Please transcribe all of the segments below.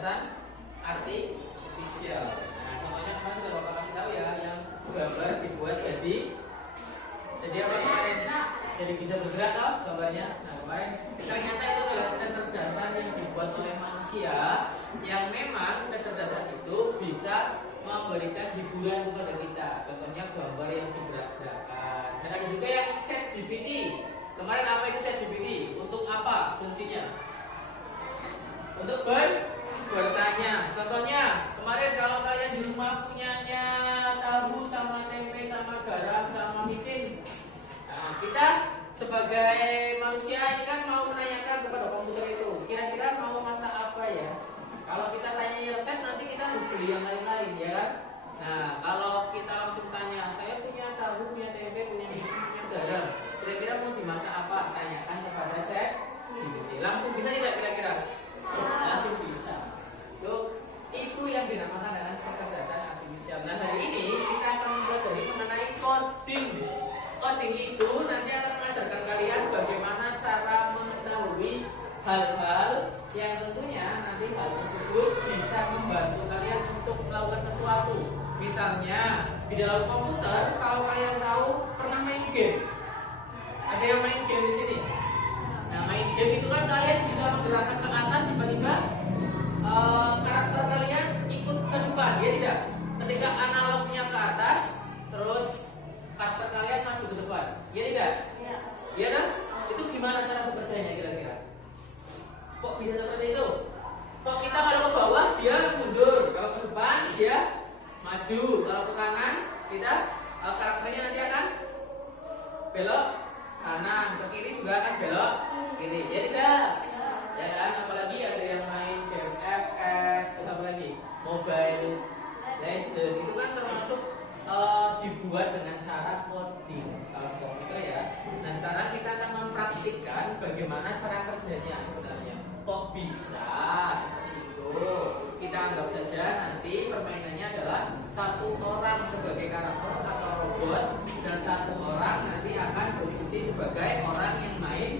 kecerdasan artifisial. Nah, contohnya kemarin sudah Bapak kasih tahu ya, yang gambar dibuat jadi apa kemarin? Jadi bisa bergerak toh gambarnya. Nah, kemarin ternyata itu adalah kecerdasan yang dibuat oleh manusia, yang memang kecerdasan itu bisa memberikan hiburan kepada kita. Contohnya gambar yang digerak-gerakkan. Dan ada juga yang ChatGPT. Kemarin apa itu ChatGPT? Untuk apa fungsinya? Untuk bertanya. Contohnya kemarin kalau kalian di rumah punyanya tahu sama tempe sama garam sama micin, nah, kita sebagai manusia ini kan mau menanyakan kepada komputer itu, kira-kira mau masak apa ya? Kalau kita tanya resep nanti kita harus beli yang lain-lain ya. Nah, kalau kita langsung tanya, saya punya tahu, punya tempe, punya micin, punya garam, kira-kira mau dimasak apa? Tanyakan kepada ChatGPT. Langsung bisa tidak kira-kira? Langsung bisa. Itu yang dinamakan dengan kecerdasan artifisial. Nah, hari ini kita akan mempelajari mengenai coding. Coding itu nanti akan mengajarkan kalian bagaimana cara mengetahui hal-hal yang tentunya nanti hal tersebut bisa membantu kalian untuk melakukan sesuatu. Misalnya di dalam komputer, kalau kalian tahu pernah main game, ada yang main game di sini. Nah, main game itu kan kalian bisa menggerakkan ke atas tiba-tiba karakter kalian ikut ke depan, ya tidak? Ketika analognya ke atas, terus karakter kalian maju ke depan, ya tidak? Iya. Iya kan? Itu gimana cara bekerjanya kira-kira? Kok bisa seperti itu? Kok kita kalau ke bawah dia mundur, kalau ke depan dia maju, kalau ke kanan kita karakternya nanti akan belok kanan, ke kiri juga akan belok kiri, ya tidak? Ya kan? Apalagi ada yang main game FF, apa lagi? Mobile Legend itu kan termasuk dibuat dengan cara coding kalau komputer ya. Nah, sekarang kita akan mempraktikkan bagaimana cara kerjanya sebenarnya. Kok bisa seperti itu? Kita anggap saja nanti permainannya adalah satu orang sebagai karakter atau robot dan satu orang nanti akan berfungsi sebagai orang yang main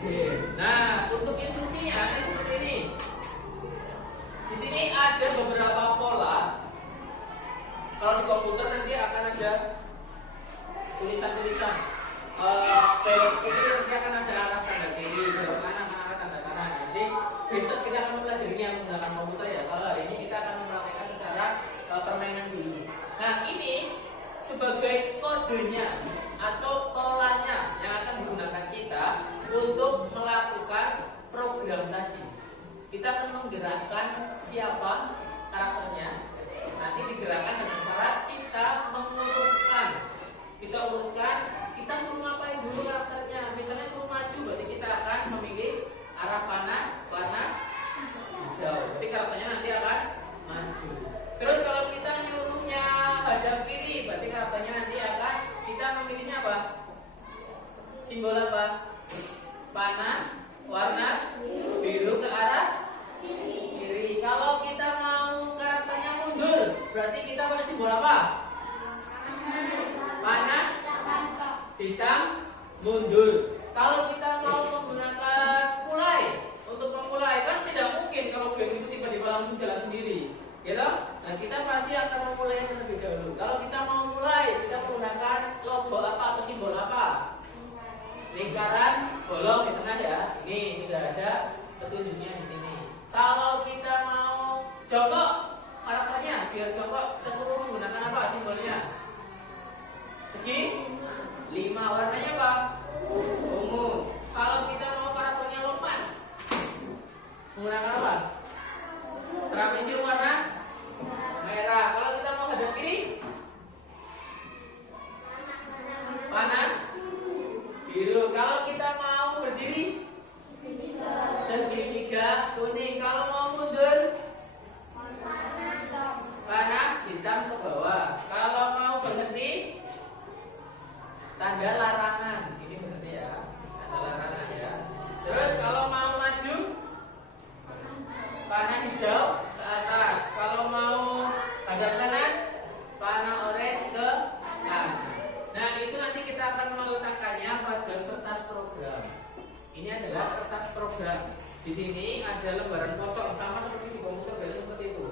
game. Nah, untuk instruksinya ini seperti ini. Di sini ada beberapa pola. Kalau di komputer nanti akan ada tulisan-tulisan. Belok kiri nanti akan ada arah tanda kiri, belok kanan arah tanda kanan. Nanti besok kita akan mempelajarinya menggunakan komputer ya. Kalau hari ini kita akan mempraktekkan secara permainan dulu. Nah, ini sebagai kodenya atau polanya yang akan digunakan kita untuk melakukan program tadi. Kita akan menggerakkan siapa karakternya. Nanti digerakkan dengan cara kita mengurutkan. Kita urutkan, kita suruh ngapain dulu karakternya. Misalnya suruh maju, berarti kita akan memilih arah warna hijau. Berarti karakternya nanti akan maju. Terus kalau kita nyuruhnya hadap kiri, berarti karakternya nanti akan kita memilihnya apa? Simbol apa? Panah warna biru ke arah kiri. Kalau kita mau karakternya mundur, berarti kita pakai simbol apa? Panah hitam mundur. Kalau kita mau menggunakan mulai, untuk memulai kan tidak mungkin kalau game itu tiba-tiba langsung jalan sendiri, gitu. Nah, kita pasti akan memulai terlebih dahulu. Kalau kita mau mulai, kita menggunakan logo apa atau simbol apa? Lingkaran bolong di tengah ya. Ini sudah ada petunjuknya di sini. Kalau kita mau jongkok karakternya biar jongkok, kita suruh menggunakan apa simbolnya? Segi 5. Warnanya apa? Ungu. Kalau kita mau karakternya lompat, menggunakan apa? Trapesium warna merah. Kalau kita mau hadap kiri, panah biru. Kalau kita mau berdiri, segitiga kuning. Kalau mau mundur, panah hitam ke bawah. Kalau mau berhenti, tanda larangan. Ini berhenti ya, tanda larangan ya. Terus kalau mau maju, panah hijau ke atas. Kalau mau hadap kanan, panah oranye ke kanan. Nah, itu nanti kita akan meletakkannya pada kertas program. Ini adalah kertas program. Di sini ada lembaran kosong sama seperti di komputer kalian seperti itu.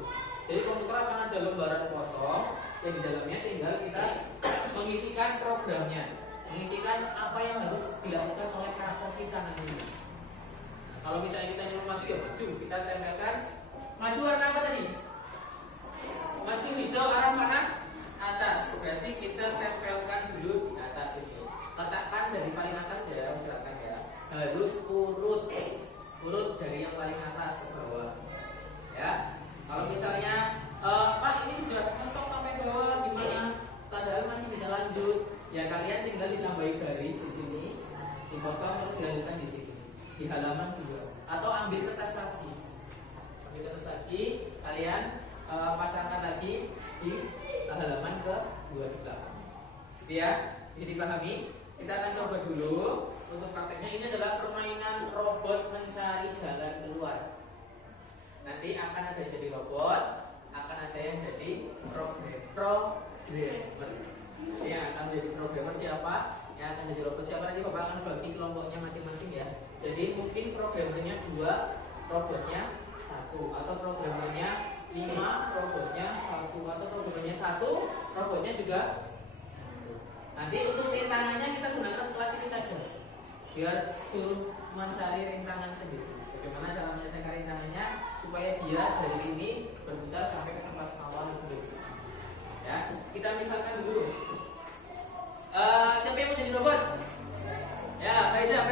Jadi komputer akan ada lembaran kosong yang di dalamnya tinggal kita mengisikan programnya, mengisikan apa yang harus dilakukan oleh karakter kita nanti. Nah, kalau misalnya kita nyuruh maju ya maju, kita tempelkan maju warna apa tadi? Maju hijau arah mana? Atas. Berarti kita tempelkan dulu di atas ini. Letakkan dari paling atas ya, silakan ya. Harus urut dari yang paling atas ke bawah. Ya. Kalau misalnya Pak ini sudah mentok sampai bawah gimana? Padahal masih bisa lanjut. Ya kalian tinggal ditambahi garis di sini, dipotong terus dilanjutkan di sini. Di halaman 2 atau ambil kertas lagi. Ambil kertas lagi, kalian pasangkan lagi di halaman ke-28. Ya, jadi dipahami. Kita akan coba dulu untuk prakteknya. Ini adalah permainan robot mencari jalan keluar. Nanti akan ada yang jadi robot, akan ada yang jadi programmer. Nanti yang akan menjadi programmer siapa? Yang akan jadi robot siapa? Nanti Bapak akan bagi kelompoknya masing-masing ya. Jadi mungkin programmernya 2, robotnya 1, atau programmernya 5, robotnya 1, atau programmernya 1, robotnya juga 1. Nanti untuk rintangannya kita gunakan kelas ini saja, biar suruh mencari rintangan sendiri. Bagaimana cara menyelesaikan rintangannya supaya dia dari sini berputar sampai ke tempat awal itu bisa. Ya, kita misalkan dulu. Siapa yang mau jadi robot? Ya, Faiza.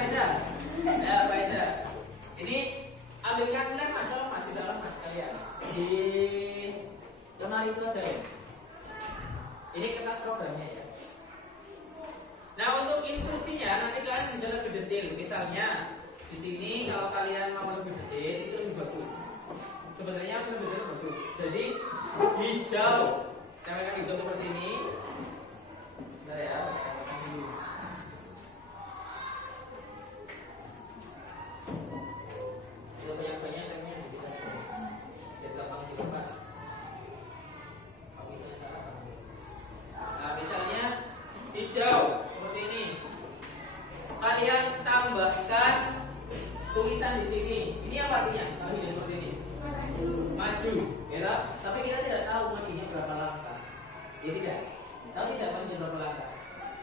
Ya, Faiza. Ini ambilkan lem masuk masih dalam mas kalian. Di lemari itu ada ya. Ini kertas programnya ya. Nah untuk instruksinya nanti kalian bisa lebih detail. Misalnya di sini kalau kalian mau lebih detail itu lebih bagus. Sebenarnya lebih detail bagus. Jadi hijau, tempelkan hijau seperti ini. Bentar ya, tempelkan dulu. Kita banyak-banyak lemnya di kita. Jadi gampang dilepas. Kalau misalnya salah, nah misalnya hijau seperti ini. Kalian tambahkan tulisan di sini. Ini apa artinya? Kalau hijau seperti ini, maju, ya. Tapi kita tidak tahu majunya berapa langkah. Ya tidak. Tahu tidak maju berapa langkah?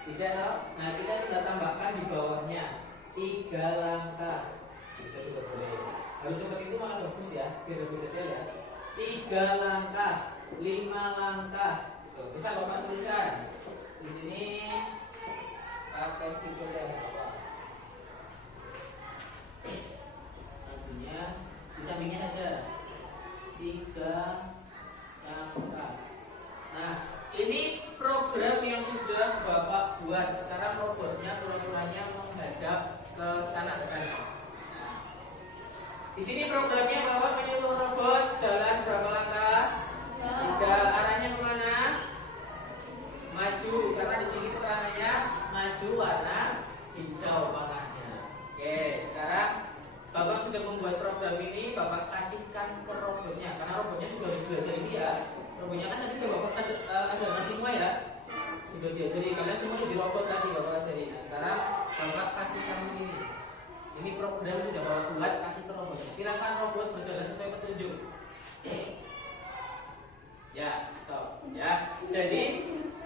Tidak tahu. Nah kita tinggal tambahkan di bawahnya 3 langkah. Itu juga boleh. Harus seperti itu malah bagus ya. Biar lebih detail ya. 3 langkah, 5 langkah. Tuh, bisa Bapak tuliskan di sini. Pakai stiker ya Bapak. Majunya di sampingnya saja 3 langkah. Nah ini program yang sudah Bapak buat. Sekarang robotnya programnya menghadap ke sana ke sana. Nah, di sini programnya Bapak menyuruh robot jalan berapa langkah? 3. Arahnya kemana? Maju. Karena di sini keterangannya maju warna hijau panahnya. Oke, sekarang Bapak sudah membuat program ini, Bapak kasihkan ke robotnya. Karena robotnya sudah belajar ini ya. Robotnya kan tadi Bapak ajarkan semua ya. Sudah diajari, kalian semua jadi robot tadi Bapak ajari. Nah sekarang Bapak kasihkan ini. Ini program sudah Bapak buat, kasih ke robotnya. Silakan robot berjalan sesuai petunjuk. Ya, stop. Ya, jadi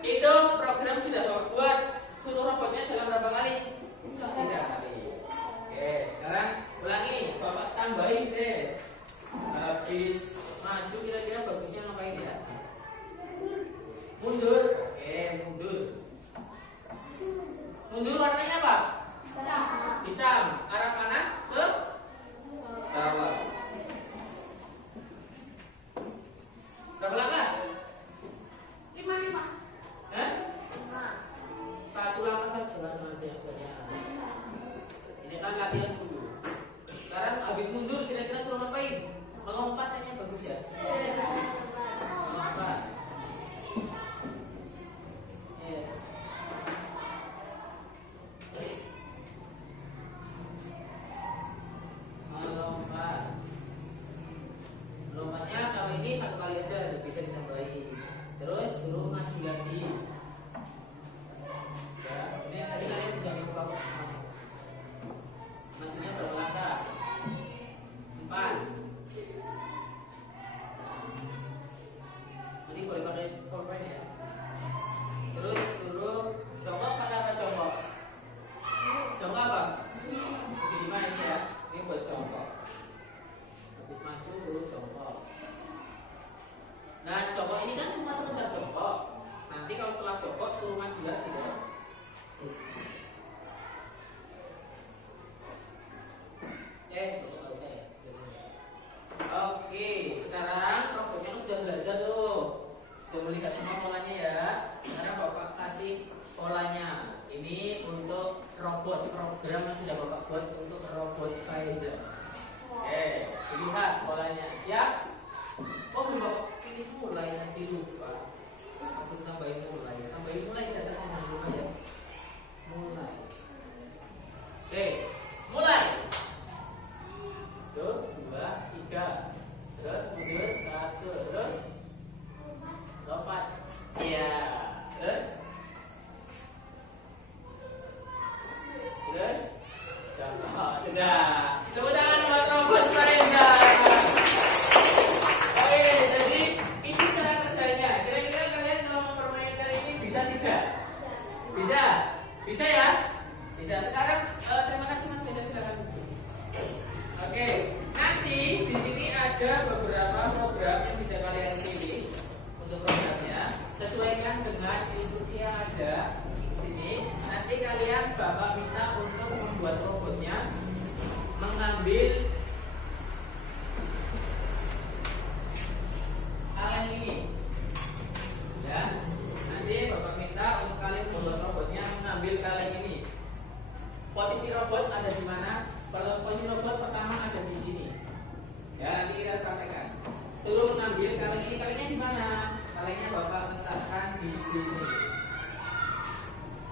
itu program sudah Bapak buat. Suruh robotnya jalan berapa kali? 3 kali. Oke, sekarang ulangi. Bapak tambahin deh. Habis maju kira-kira bagusnya ngapain ya? Mundur. Oke, mundur. Mundur warnanya apa? Hitam. Arah mana? Ke bawah. Berapa langkah? 5. Hah? 1 langkah saja nanti yang banyak. Ini kan latihan dulu. Sekarang habis mundur kira-kira suruh ngapain? Melompat kayaknya bagus ya. Melompat. Ya. Melompat. Melompatnya kalau ini 1 kali aja bisa ditambahin. Terus suruh maju lagi. Ya, ini tadi kalian bisa nyoba. Majunya robot untuk robot Faiza. Oke, dilihat polanya. Siap? Oh, belum Bapak ini mulai nanti lupa. Aku tambahin mulai. Tambahin mulai di atasnya jangan lupa ya. Mulai. Oke, mulai. 1, 2, 3. Terus mundur 1, terus lompat. Iya. Terus sudah. Tepuk tangan buat robot Faiza. Oke, jadi ini cara kerjanya. Kira-kira kalian kalau mempermainkan ini bisa tidak? Bisa? Bisa ya? Bisa. Sekarang terima kasih Mas Beda, silakan. Oke, nanti di sini ada beberapa program yang bisa kalian pilih untuk programnya. Sesuaikan dengan instruksi yang ada di sini. Nanti kalian Bapak minta untuk membuat robotnya mengambil kaleng ini. Ya, nanti Bapak minta untuk kalian membuat robotnya mengambil kaleng ini. Posisi robot ada di mana? Kalau posisi robot pertama ada di sini. Ya, nanti kita praktekkan. Suruh mengambil kaleng ini. Kalengnya di mana? Kalengnya Bapak letakkan di sini.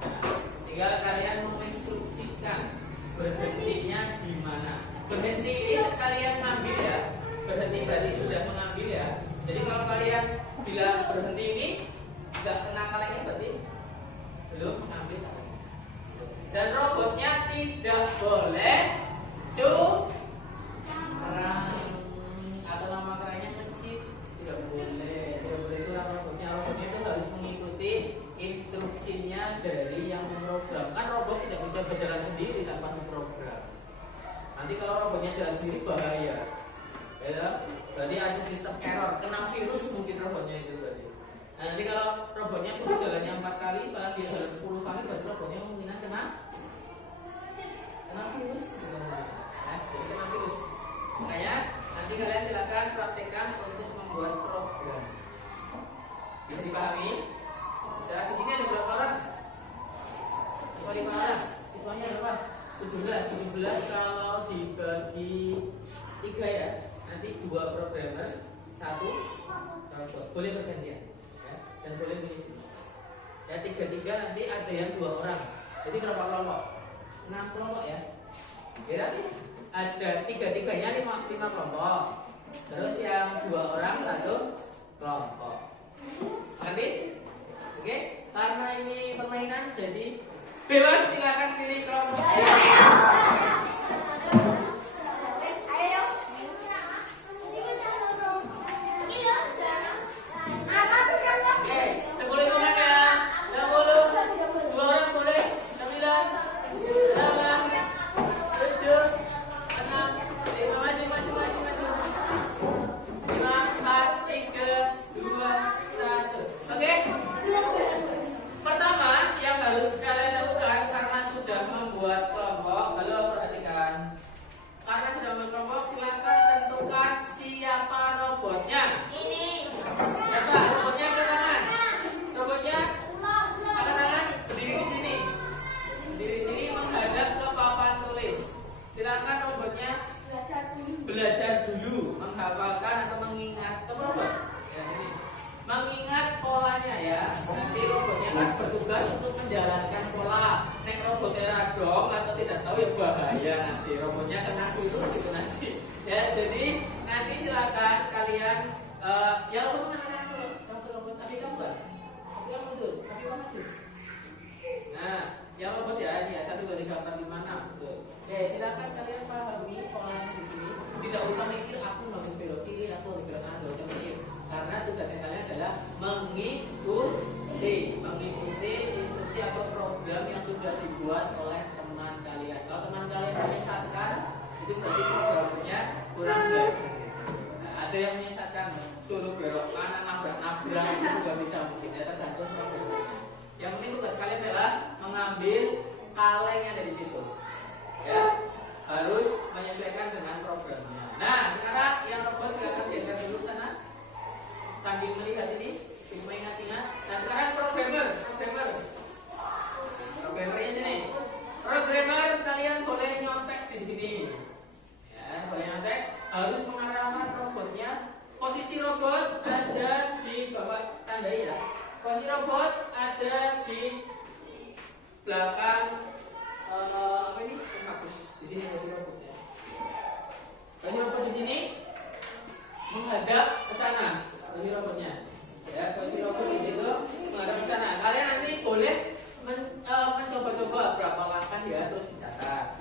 Nah, tinggal kalian menginstruksikan berhentinya di mana. Berhenti ini sekalian mengambil ya. Berhenti berarti sudah mengambil ya. Jadi kalau kalian bilang berhenti ini nggak kena kalengnya berarti belum mengambil kaleng. Dan robotnya tidak boleh curang atau nama kerennya mencit. Tidak boleh curang robotnya. Robotnya itu harus mengikuti instruksinya dari yang memprogram. Kan robot tidak bisa berjalan sendiri tanpa memprogram. Nanti kalau robotnya jalan sendiri bahaya. Ya, berarti ada sistem error, kena virus mungkin robotnya itu berarti. Nah, nanti kalau robotnya sudah jalannya 4 kali, bahkan dia jalan 10 kali, berarti robotnya kemungkinan kena virus. Jadi kena virus. Makanya nanti kalian silakan praktekkan untuk membuat program. Bisa dipahami? Bisa. Di sini ada berapa orang? 5 orang. Siswanya berapa? 17 kalau dibagi 3 ya. Nanti 2 programmer, 1 robot. Boleh bergantian ya? Dan boleh mengisi. Ya 3 nanti ada yang 2 orang. Jadi berapa kelompok? 6 kelompok ya. Ya ada 3-3-nya 5 kelompok. Terus yang 2 orang 1 kelompok. Ngerti? Oke? Karena ini permainan jadi bebas, silakan pilih kelompok. Belajar dulu menghafalkan atau mengingat mengingat polanya ya. Nanti robotnya kan bertugas untuk menjalankan pola. Nek robotnya dong atau tidak tahu ya bahaya, nanti robotnya kena virus gitu nanti ya. Jadi nanti silakan kalian ya robot tapi kamu kan tuh tapi kamu sih. Nah yang robot ya ini ya 1, 2, 3, 4, 5, 6 betul. Oke, silakan kalian pahami polanya di sini. Tidak usah mikir aku harus belok kiri, aku harus belok kanan, tidak usah mikir. Karena tugasnya kalian adalah mengikuti instruksi atau program yang sudah dibuat oleh teman kalian. Kalau teman kalian menyesatkan, itu berarti programnya kurang belajar. Nah, ada yang menyesatkan suruh belok kanan, nabrak, itu juga bisa mungkin ya, tergantung programnya. Yang penting tugas kalian adalah mengambil kaleng yang ada di situ. Ya, harus menyesuaikan dengan programnya. Nah, sekarang yang robot silakan geser dulu sana sambil melihat ini, mengingat-ingat. Nah, sekarang programmer ini nih. Programmer kalian boleh nyontek harus mengarahkan robotnya. Posisi robot ada di bawah, tandai ya. Posisi robot ada di belakang apa ini? Kampus. Di sini posisi robotnya. Posisi robot di sini menghadap ke sana. Posisi robotnya. Ya, posisi robot di situ menghadap ke sana. Kalian nanti boleh mencoba-coba berapa langkah ya, terus bicara.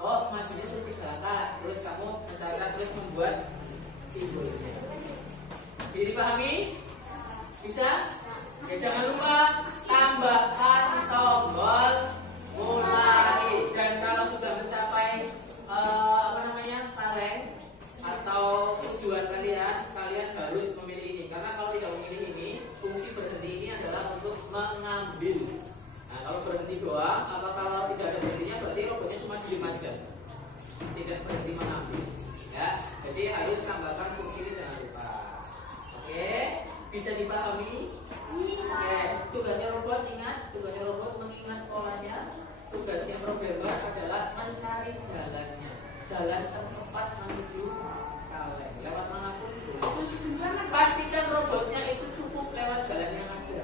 Oh, majunya terus 3 langkah, terus kamu mencatat, terus membuat simbolnya. Dipahami? Bisa? Ya, jangan lupa tambahkan tombol mulai. Dan kalau sudah mencapai kaleng atau tujuan kalian harus memilih ini. Karena kalau tidak memilih ini, fungsi berhenti ini adalah untuk mengambil. Nah, kalau berhenti doang, atau kalau tidak ada berhentinya, berarti robotnya cuma diem aja, tidak berhenti mengambil. Ya, jadi harus tambahkan fungsi ini, jangan lupa. Oke, bisa dipahami? Oke, tugasnya robot, ingat, tugasnya robot mengingat polanya. Tugasnya programmer adalah mencari jalannya, jalan tercepat menuju kaleng. Lewat manapun boleh. Pastikan robotnya itu cukup lewat jalan yang ada.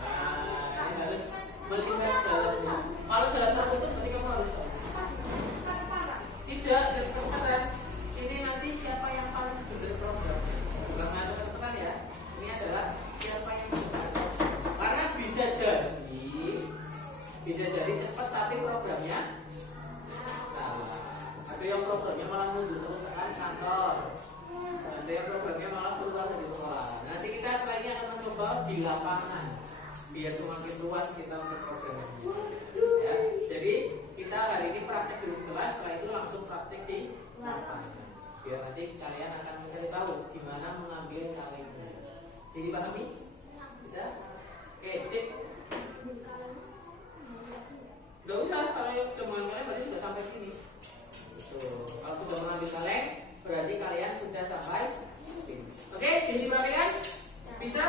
Nah, ini harus melihat jalannya. Kalau jalan tertutup, berarti kamu harus tahu. Tidak, kecepatan. Ini nanti siapa yang paling benar programnya. Bukan ngaco kecepatan ya. Ini adalah siapa yang benar. Karena bisa jadi cepat tapi programnya salah. Ada yang programnya malah mundur terus ke kantor. Ada yang programnya malah keluar dari sekolah. Nanti kita setelah ini akan mencoba di lapangan biar semakin luas kita untuk programnya. Ya, jadi kita hari ini praktek di kelas, setelah itu langsung praktek di lapangan. Biar nanti kalian akan mencari tahu gimana mengambil kalengnya. Jadi pahami? Bisa? Oke, sip. Gak usah, kalau teman kalian berarti sudah sampai finish. Kalau sudah mengambil kaleng, berarti kalian sudah sampai finish. Oke, bisa diperhatikan? Bisa?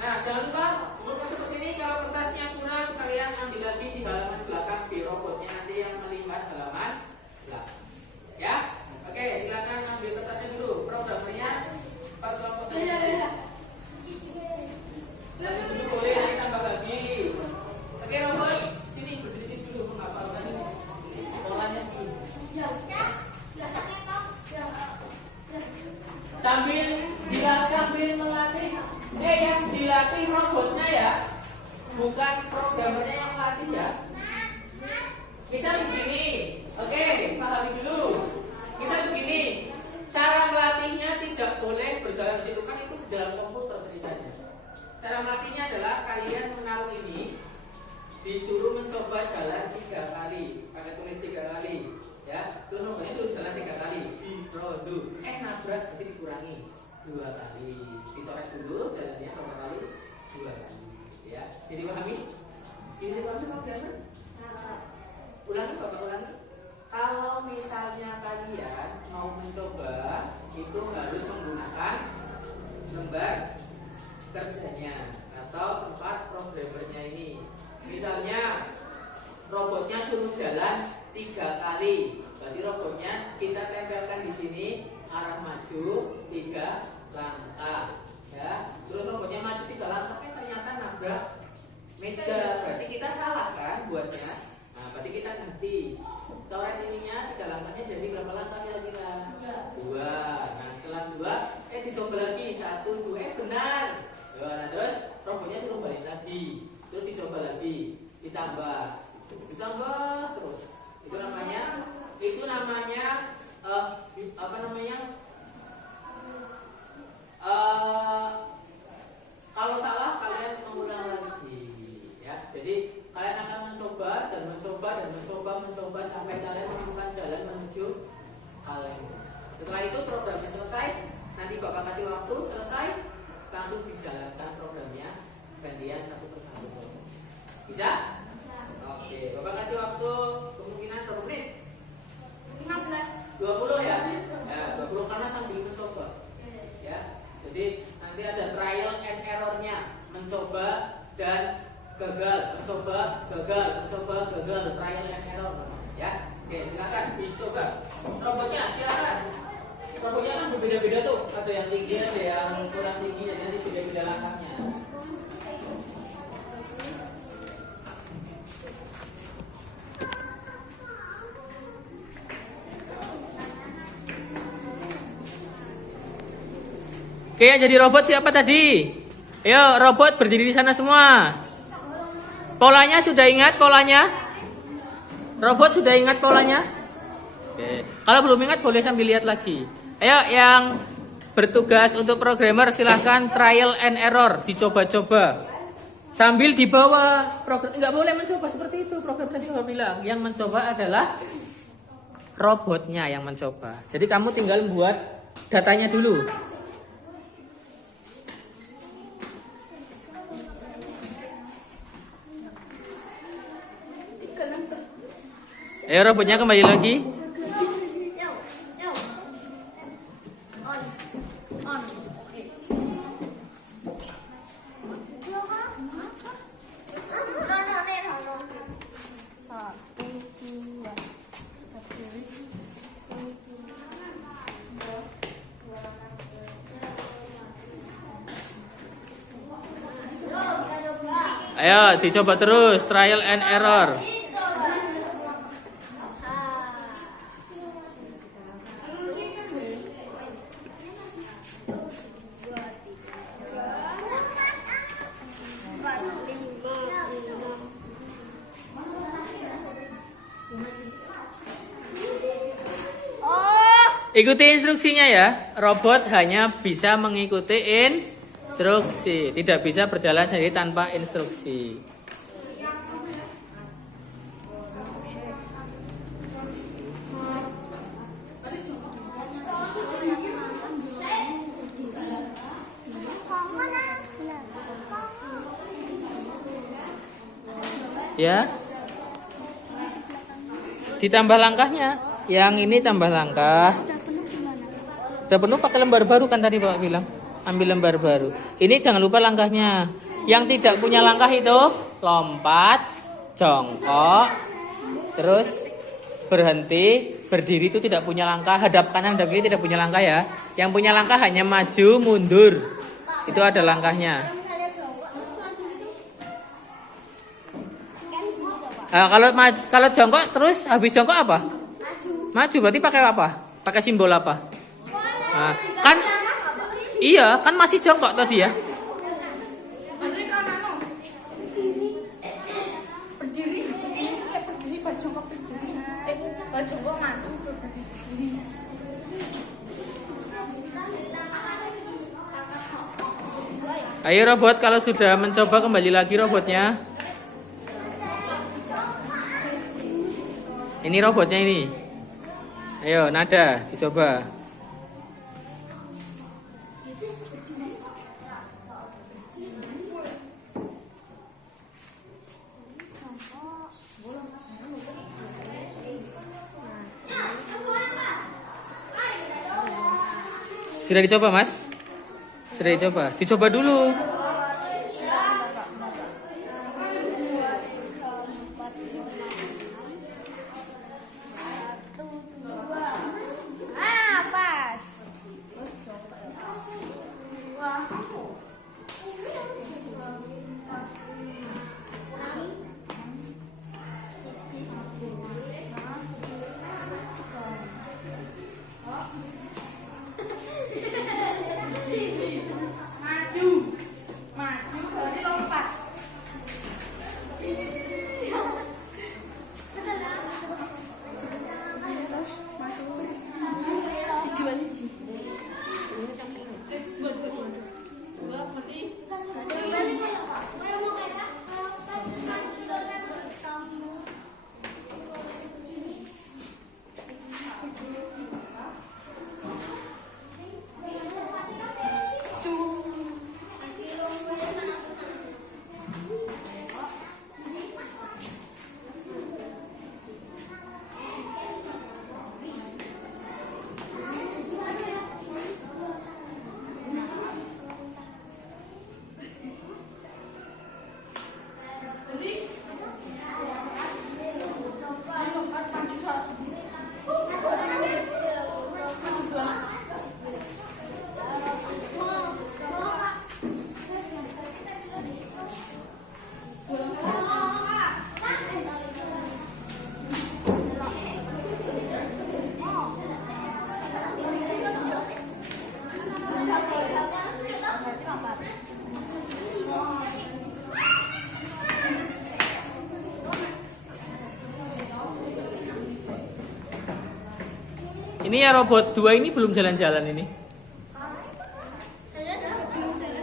Nah, jangan lupa untuk seperti ini. Kalau kertasnya kurang, kalian ambil lagi di halaman belakang di robotnya nanti yang melihat halaman belakang. Ya? Oke, silakan ambil kertasnya dulu. Programnya perkelompoknya. Nanti dulu boleh, nanti tambah lagi. Oke, robot. Sambil melatih, yang dilatih robotnya ya, bukan programmernya yang melatih ya. Misal begini, oke, pahami dulu. Misal begini, cara melatihnya tidak boleh berjalan di situ, kan itu dalam komputer ceritanya. Cara melatihnya adalah kalian menaruh ini, disuruh mencoba jalan 3 kali, pakai tulis 3 kali, ya. Terus robotnya suruh jalan 3 kali, dirondo, nabrak nanti dikurangi 2 kali, disorot dulu jalannya berapa kali, 2 kali, ya. Jadi pahami? Ini pahami programnya? Ulangi, bapak ulangi. Kalau misalnya kalian mau mencoba, itu harus menggunakan lembar kerjanya atau tempat programmernya ini. Misalnya robotnya suruh jalan 3 kali, berarti robotnya kita tempelkan di sini arah maju 3 langkah, ya. Terus robotnya maju 3 langkah, ternyata nabrak meja, berarti kita salah kan buatnya. Nah, berarti kita ganti. Coret ininya 3 langkahnya jadi berapa langkah kira-kira? 2. Nah, setelah 2, dicoba lagi 1, 2, benar. Nah, terus robotnya suruh balik lagi. Terus dicoba lagi, ditambah terus. Itu namanya kalau salah kalian mengulang lagi, ya. Jadi kalian akan mencoba sampai kalian menemukan jalan menuju kaleng. Setelah itu programnya selesai, nanti bapak kasih waktu selesai, langsung dijalankan programnya gantian satu persatu. Bisa? Oke, bapak kasih waktu kemungkinan berapa menit? 15. 20 ya? Ya, 20 karena sambil mencoba. Ya, jadi nanti ada trial and errornya, mencoba dan gagal, mencoba gagal, trial and error, ya. Oke, silakan dicoba. Robotnya silakan. robotnya kan berbeda-beda tuh. Ada yang tinggi, ada yang kurang tinggi, jadi nanti beda-beda langkahnya. Oke, yang jadi robot siapa tadi? Ayo, robot berdiri di sana semua. Polanya sudah ingat polanya? Robot sudah ingat polanya? Oke. Kalau belum ingat boleh sambil lihat lagi. Ayo, yang bertugas untuk programmer silahkan trial and error, dicoba-coba. Sambil dibawa program, nggak boleh mencoba seperti itu. Program tadi saya bilang, yang mencoba adalah robotnya yang mencoba. Jadi kamu tinggal buat datanya dulu. Ayo robotnya kembali lagi. Ayo dicoba terus, trial and error. Ikuti instruksinya ya. Robot hanya bisa mengikuti instruksi, tidak bisa berjalan sendiri tanpa instruksi. Ya. Ditambah langkahnya. Yang ini tambah langkah. Udah penuh pakai lembar baru kan tadi Bapak bilang. Ambil lembar baru. Ini jangan lupa langkahnya. Yang tidak punya langkah itu lompat, jongkok, terus berhenti, berdiri itu tidak punya langkah. Hadap kanan, hadap kiri tidak punya langkah ya. Yang punya langkah hanya maju, mundur. Itu ada langkahnya. Nah, kalau jongkok terus habis jongkok apa? Maju berarti pakai apa? Pakai simbol apa? Nah, kan iya, kan masih jongkok tadi ya. Ayo robot, kalau sudah mencoba kembali lagi robotnya. Ini robotnya ini. Ayo, nada, dicoba. Sudah dicoba, Mas? Sudah dicoba? Dicoba dulu. Ini ya robot 2 ini belum jalan-jalan ini. Saya juga belum jalan.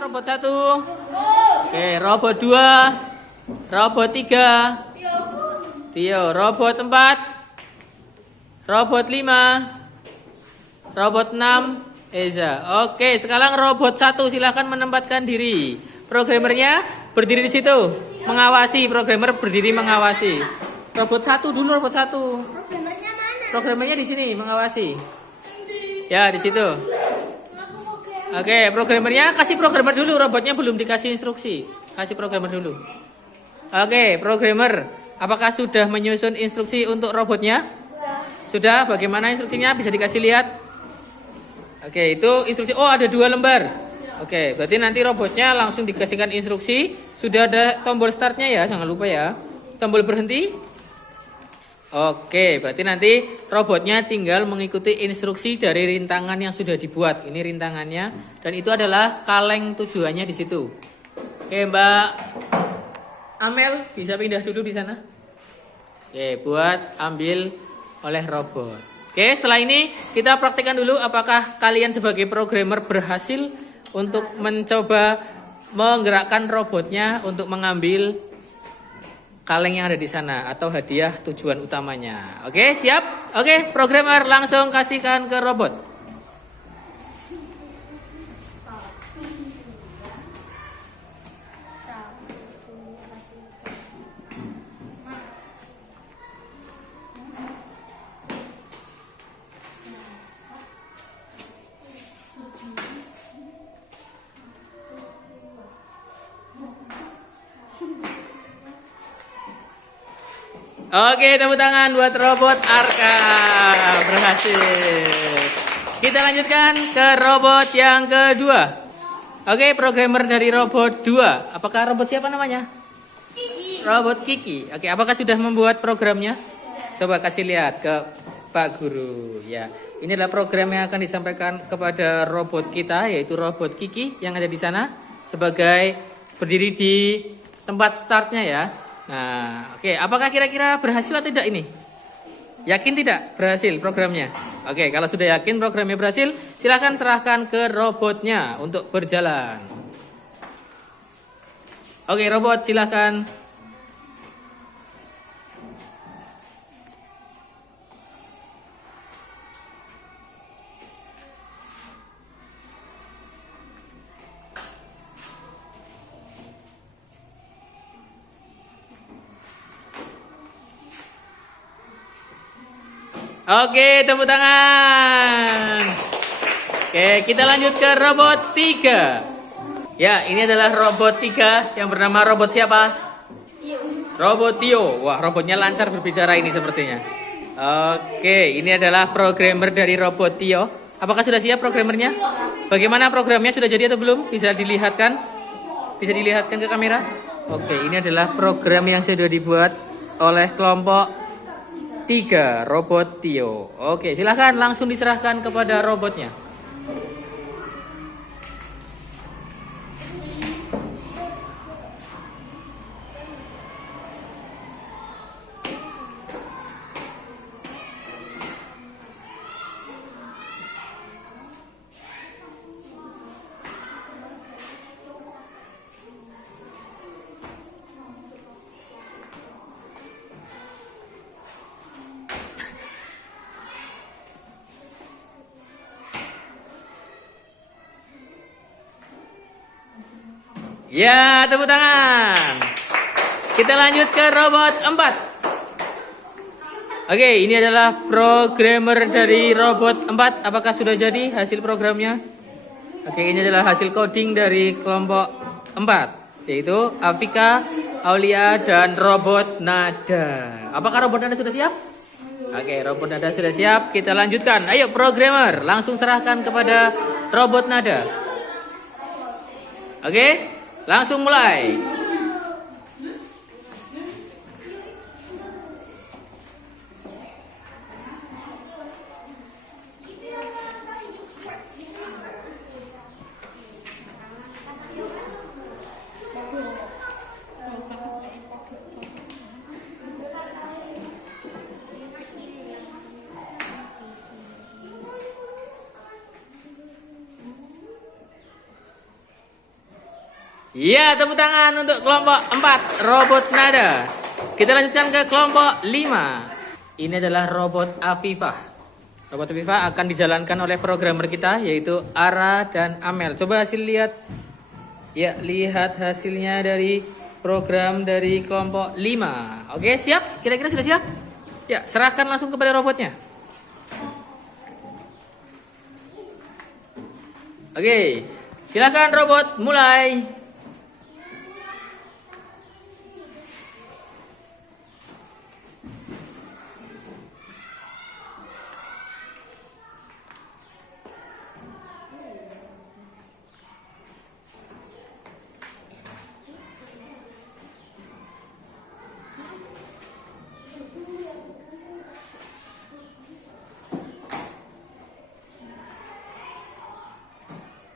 Robot 1. Oke, robot 2. Robot 3. Tio, robot 4. Robot 5. Robot 6. Eza. Oke, sekarang robot 1 silahkan menempatkan diri. Programmernya berdiri di situ, mengawasi. Programmer berdiri mengawasi. Robot 1 dulu, robot 1. Programmernya mana? Programmernya di sini mengawasi. Ya, di situ. Oke, programmernya kasih programmer dulu, robotnya belum dikasih instruksi. Kasih programmer dulu. Oke, programmer, apakah sudah menyusun instruksi untuk robotnya? Sudah, bagaimana instruksinya? Bisa dikasih lihat? Oke, itu instruksi. Oh, ada 2 lembar. Oke, berarti nanti robotnya langsung dikasihkan instruksi. Sudah ada tombol startnya ya, jangan lupa ya. Tombol berhenti. Oke, berarti nanti robotnya tinggal mengikuti instruksi dari rintangan yang sudah dibuat. Ini rintangannya, dan itu adalah kaleng tujuannya di situ. Oke, Mbak Amel bisa pindah dulu di sana. Oke, buat ambil oleh robot. Oke, setelah ini kita praktikkan dulu apakah kalian sebagai programmer berhasil untuk mencoba menggerakkan robotnya untuk mengambil kaleng yang ada di sana atau hadiah tujuan utamanya. Oke, siap? Oke, programmer langsung kasihkan ke robot. Oke, tepuk tangan buat robot Arka. Berhasil. Kita lanjutkan ke robot yang kedua. Oke, programmer dari robot 2. Apakah robot siapa namanya? Kiki. Robot Kiki. Oke, apakah sudah membuat programnya? Coba kasih lihat ke Pak Guru. Ya, ini adalah program yang akan disampaikan kepada robot kita, yaitu robot Kiki yang ada di sana sebagai berdiri di tempat startnya ya. Nah, oke, apakah kira-kira berhasil atau tidak ini? Yakin tidak berhasil programnya? Oke, kalau sudah yakin programnya berhasil, silakan serahkan ke robotnya untuk berjalan. Oke, robot silakan. Oke, tepuk tangan. Oke, kita lanjut ke robot 3. Ya, ini adalah robot 3 yang bernama robot siapa? Robot Tio. Wah, robotnya lancar berbicara ini sepertinya. Oke, ini adalah programmer dari robot Tio. Apakah sudah siap programmernya? Bagaimana programnya, sudah jadi atau belum? Bisa dilihatkan? Bisa dilihatkan ke kamera? Oke, ini adalah program yang sudah dibuat oleh kelompok 3 robot Tio. Oke, silahkan langsung diserahkan kepada robotnya. Ya, tepuk tangan. Kita lanjut ke robot 4. Oke, ini adalah programmer dari robot 4. Apakah sudah jadi hasil programnya? Oke, ini adalah hasil coding dari kelompok 4, yaitu Afika, Aulia, dan robot Nada. Apakah robot Nada sudah siap? Oke, robot Nada sudah siap. Kita lanjutkan. Ayo programmer, langsung serahkan kepada robot Nada. Oke, langsung mulai. Ya, tepuk tangan untuk kelompok 4 robot Nada. Kita lanjutkan ke kelompok 5. Ini adalah robot Afifah. Robot Afifah akan dijalankan oleh programmer kita, yaitu Ara dan Amel. Coba hasil lihat. Ya, lihat hasilnya dari program dari kelompok 5. Oke, siap? Kira-kira sudah siap? Ya, serahkan langsung kepada robotnya. Oke, silakan robot mulai.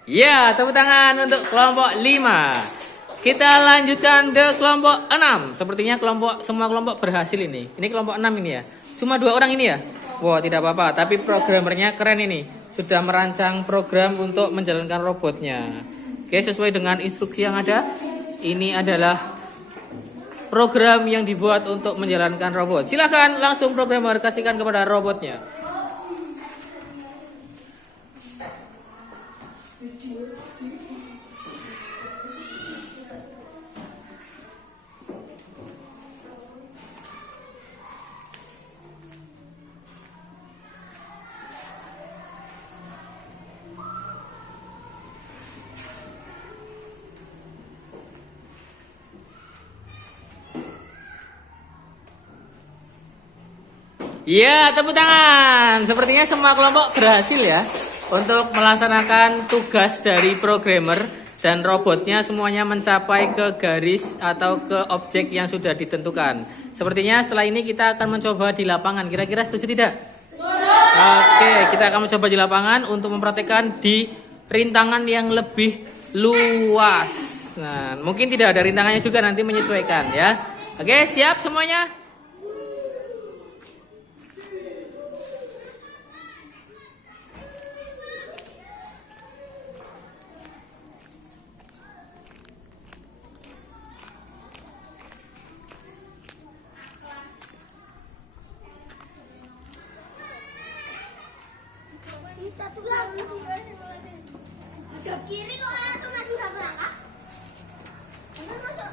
Ya, tepuk tangan untuk kelompok 5. Kita lanjutkan ke kelompok 6. Sepertinya semua kelompok berhasil ini. Ini kelompok 6 ini ya. Cuma 2 orang ini ya. Wah, tidak apa-apa, tapi programmernya keren ini. Sudah merancang program untuk menjalankan robotnya. Oke, sesuai dengan instruksi yang ada. Ini adalah program yang dibuat untuk menjalankan robot. Silakan langsung programmer kasihkan kepada robotnya. Ya, tepuk tangan. Sepertinya semua kelompok berhasil ya untuk melaksanakan tugas dari programmer dan robotnya semuanya mencapai ke garis atau ke objek yang sudah ditentukan. Sepertinya setelah ini kita akan mencoba di lapangan. Kira-kira setuju tidak? Oke, kita akan mencoba di lapangan untuk mempraktekkan di rintangan yang lebih luas. Nah, mungkin tidak ada rintangannya juga, nanti menyesuaikan ya. Oke, siap semuanya? Satu langkah. Ke kiri kok langsung maju satu langkah. Masuk.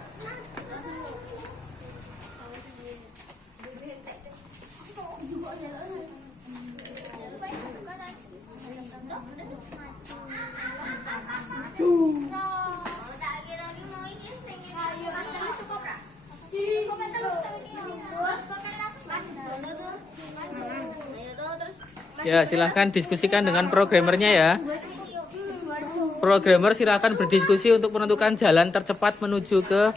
Ya, silahkan diskusikan dengan programmernya ya. Programmer silahkan berdiskusi untuk menentukan jalan tercepat menuju ke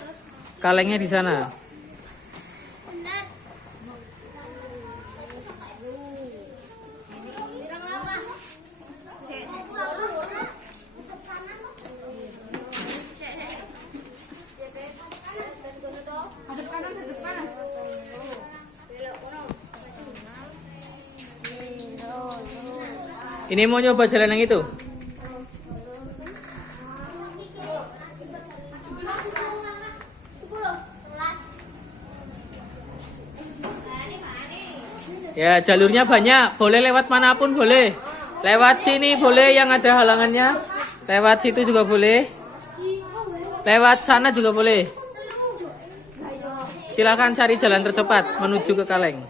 kalengnya di sana. Ini mau nyoba jalan yang itu. Ya, jalurnya banyak. Boleh lewat manapun boleh. Lewat sini boleh yang ada halangannya. Lewat situ juga boleh. Lewat sana juga boleh. Silakan cari jalan tercepat menuju ke kaleng.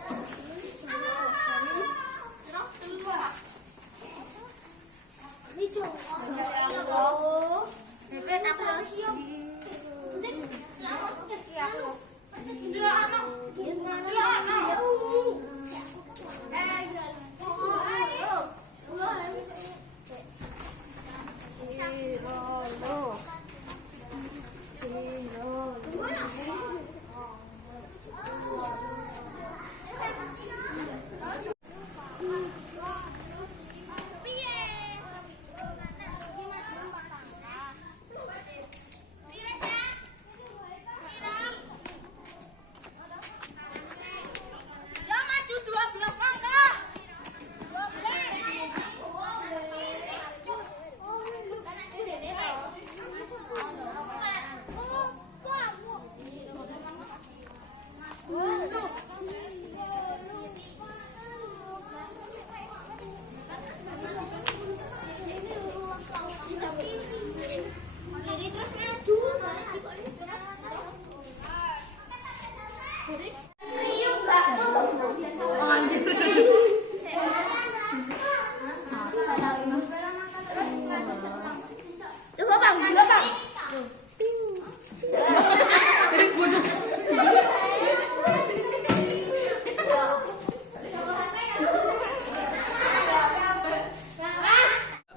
Coba bang, dulu bang.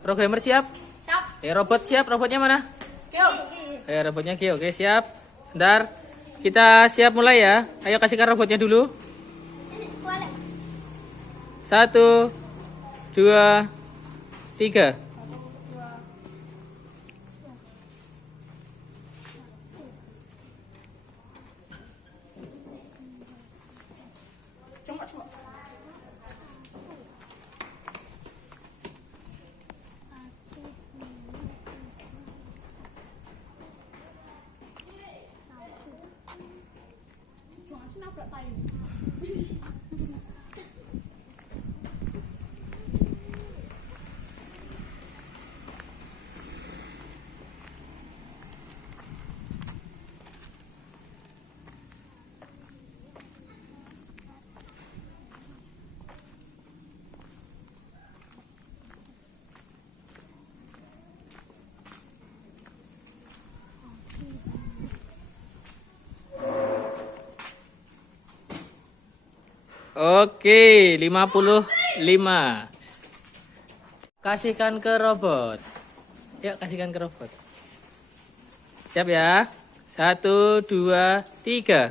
Programmer siap? Siap. Robot siap? Robotnya mana? Kyo. Robotnya Ki. Oke, siap. Bentar. Kita siap mulai ya. Ayo kasihkan robotnya dulu. 1, 2, 3. Oke, 55. Kasihkan ke robot. Yuk, kasihkan ke robot. Siap ya? 1, 2, 3.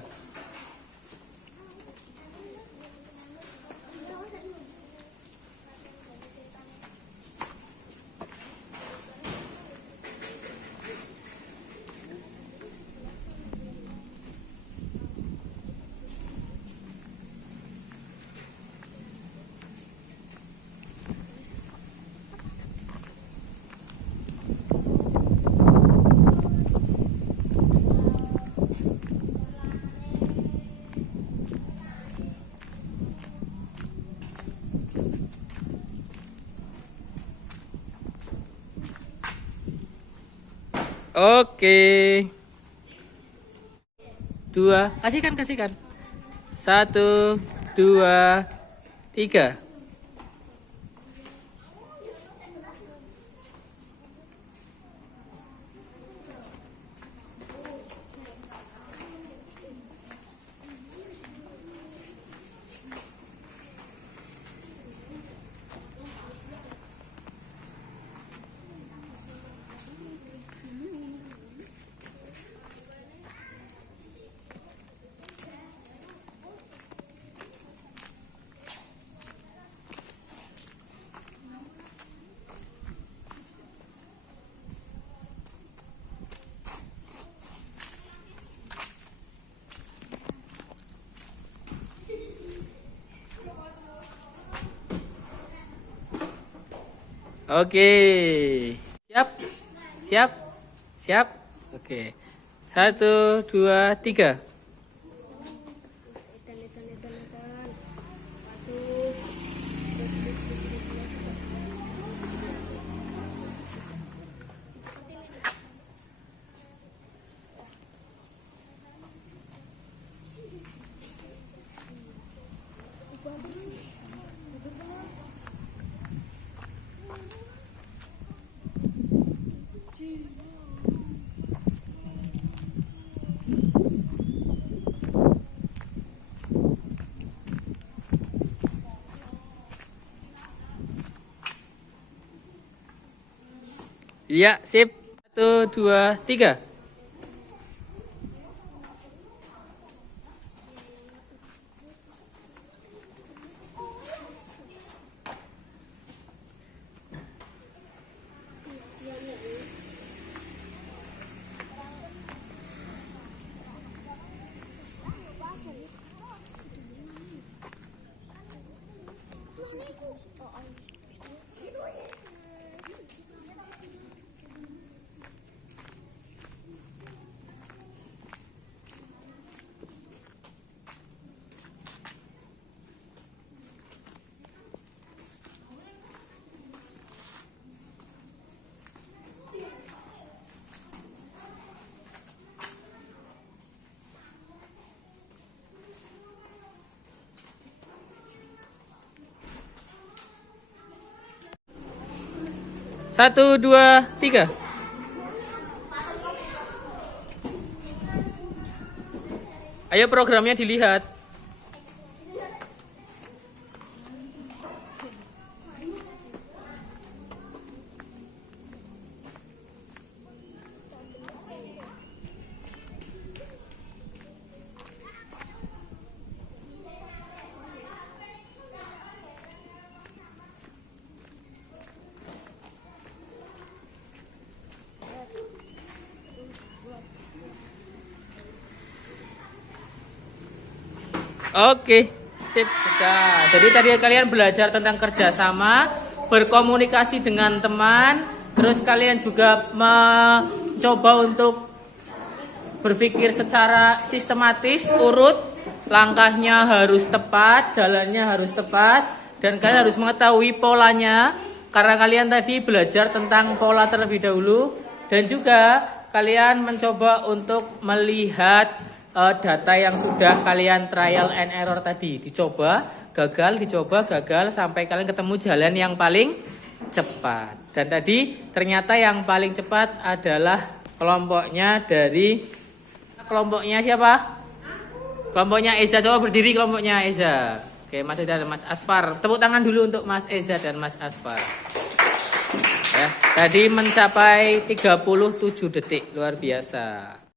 Oke. 2, kasihkan. 1, 2, 3. Oke. Siap? Siap? Siap? Oke. 1, 2, 3. Iya, sip. 1, 2, 3. Satu, dua, tiga. Ayo programnya dilihat. Oke, sip. Nah, jadi tadi kalian belajar tentang kerjasama, berkomunikasi dengan teman, terus kalian juga mencoba untuk berpikir secara sistematis, urut, langkahnya harus tepat, jalannya harus tepat, dan kalian harus mengetahui polanya, karena kalian tadi belajar tentang pola terlebih dahulu, dan juga kalian mencoba untuk melihat data yang sudah kalian trial and error tadi, dicoba, gagal, sampai kalian ketemu jalan yang paling cepat. Dan tadi ternyata yang paling cepat adalah kelompoknya siapa? Kelompoknya Eza. Coba berdiri kelompoknya Eza. Oke, Mas Eza dan Mas Asfar. Tepuk tangan dulu untuk Mas Eza dan Mas Asfar. Ya, tadi mencapai 37 detik, luar biasa.